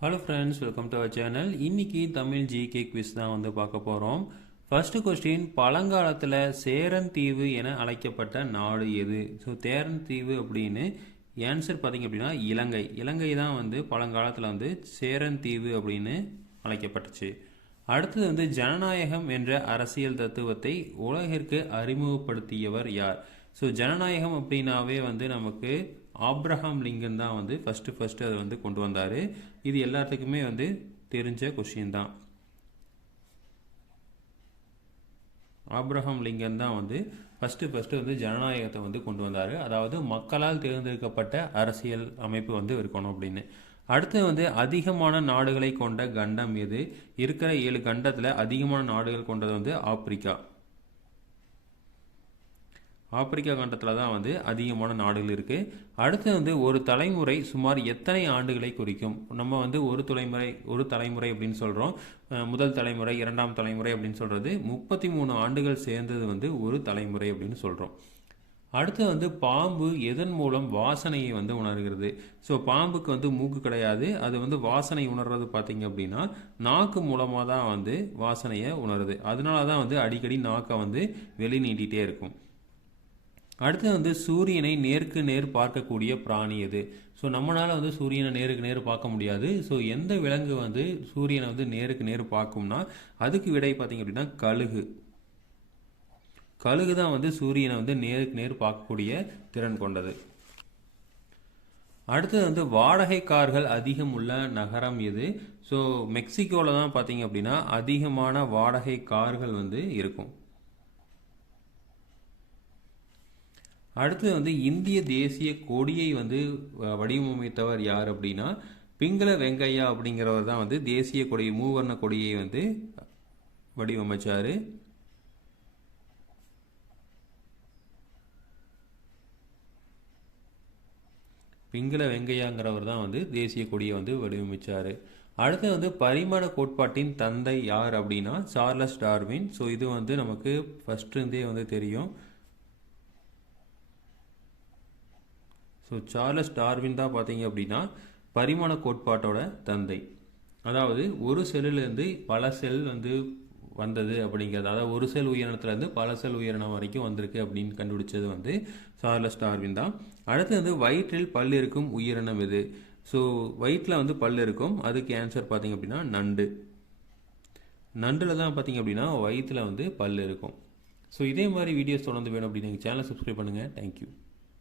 Hello friends, welcome to our channel. இன்னைக்கு Tamil GK quiz தான் வந்து பார்க்க போகிறோம். ஃபர்ஸ்ட் கொஸ்டின், பழங்காலத்தில் சேரன் தீவு என அழைக்கப்பட்ட நாடு எது? ஸோ தேரன் தீவு அப்படின்னு ஆன்சர் பார்த்தீங்க அப்படின்னா இலங்கை. இலங்கை தான் வந்து பழங்காலத்தில் வந்து சேரன் தீவு அப்படின்னு அழைக்கப்பட்டுச்சு. அடுத்தது வந்து ஜனநாயகம் என்ற அரசியல் தத்துவத்தை உலகிற்கு அறிமுகப்படுத்தியவர் யார்? ஸோ ஜனநாயகம் அப்படின்னாவே வந்து நமக்கு ஆப்ரஹாம் லிங்கன் தான் வந்து ஃபஸ்ட்டு அதை வந்து கொண்டு வந்தார். இது எல்லாத்துக்குமே வந்து தெரிஞ்ச கொஷின் தான். ஆப்ரஹாம் லிங்கன் தான் வந்து ஃபஸ்ட்டு வந்து ஜனநாயகத்தை வந்து கொண்டு வந்தார். அதாவது மக்களால் தேர்ந்தெடுக்கப்பட்ட அரசியல் அமைப்பு வந்து இருக்கணும் அப்படின்னு. அடுத்து வந்து அதிகமான நாடுகளை கொண்ட கண்டம் எது? இருக்கிற 7 கண்டத்தில் அதிகமான நாடுகள் கொண்டது வந்து ஆப்பிரிக்கா. ஆப்பிரிக்கா கண்டத்தில் தான் வந்து அதிகமான நாடுகள் இருக்குது. அடுத்து வந்து ஒரு தலைமுறை சுமார் எத்தனை ஆண்டுகளை குறிக்கும்? நம்ம வந்து ஒரு தலைமுறை அப்படின்னு சொல்கிறோம். முதல் தலைமுறை, இரண்டாம் தலைமுறை அப்படின்னு சொல்கிறது 33 ஆண்டுகள் சேர்ந்தது வந்து ஒரு தலைமுறை அப்படின்னு சொல்கிறோம். அடுத்து வந்து பாம்பு எதன் மூலம் வாசனையை வந்து உணர்கிறது? ஸோ பாம்புக்கு வந்து மூக்கு கிடையாது. அது வந்து வாசனை உணர்றது பார்த்தீங்க அப்படின்னா நாக்கு மூலமாக தான் வந்து வாசனையை உணருது. அதனால தான் வந்து அடிக்கடி நாக்கை வந்து வெளி நீட்டிகிட்டே இருக்கும். அடுத்து வந்து சூரியனை நேருக்கு நேர் பார்க்கக்கூடிய பிராணி எது? ஸோ நம்மளால் வந்து சூரியனை நேருக்கு நேர் பார்க்க முடியாது. ஸோ எந்த விலங்கு வந்து சூரியனை வந்து நேருக்கு நேர் பார்க்கும்னா அதுக்கு விடை பார்த்தீங்க அப்படின்னா கழுகு. கழுகு தான் வந்து சூரியனை வந்து நேருக்கு நேர் பார்க்கக்கூடிய திறன் கொண்டது. அடுத்தது வந்து வாடகை கார்கள் அதிகம் உள்ள நகரம் எது? ஸோ மெக்சிகோவில் தான் பார்த்தீங்க அப்படின்னா அதிகமான வாடகை கார்கள் வந்து இருக்கும். அடுத்து வந்து இந்திய தேசிய கொடியை வந்து வடிவமைத்தவர் யார் அப்படின்னா பிங்கள வெங்கையா அப்படிங்கிறவர் தான் வந்து தேசிய கொடி மூவர்ண கொடியை வந்து வடிவமைச்சார். பிங்கள வெங்கையாங்கிறவர் தான் வந்து தேசிய கொடியை வந்து வடிவமைச்சார். அடுத்து வந்து பரிமாண கோட்பாட்டின் தந்தை யார் அப்படின்னா சார்லஸ் டார்வின். ஸோ இது வந்து நமக்கு ஃபர்ஸ்ட் இருந்தே வந்து தெரியும். ஸோ சார்லஸ் டார்வின் தான் பார்த்தீங்க அப்படின்னா பரிமாண கோட்பாட்டோட தந்தை. அதாவது ஒரு செல்லுலேருந்து பல செல் வந்து வந்தது அப்படிங்கிறது, அதாவது ஒரு செல் உயிரினத்துலேருந்து பல செல் உயிரினம் வரைக்கும் வந்திருக்கு அப்படின்னு கண்டுபிடிச்சது வந்து சார்லஸ் டார்வின் தான். அடுத்து வந்து வயிற்றில் பல் இருக்கும் உயிரினம் எது? ஸோ வயிற்றில் வந்து பல் இருக்கும். அதுக்கு ஆன்சர் பார்த்தீங்க அப்படின்னா நண்டு. நண்டில் தான் பார்த்தீங்க அப்படின்னா வயிற்றில் வந்து பல் இருக்கும். ஸோ இதே மாதிரி வீடியோஸ் தொடர்ந்து வேணும் அப்படின்னு எங்கள் சேனலை சப்ஸ்கிரைப் பண்ணுங்கள். தேங்க்யூ.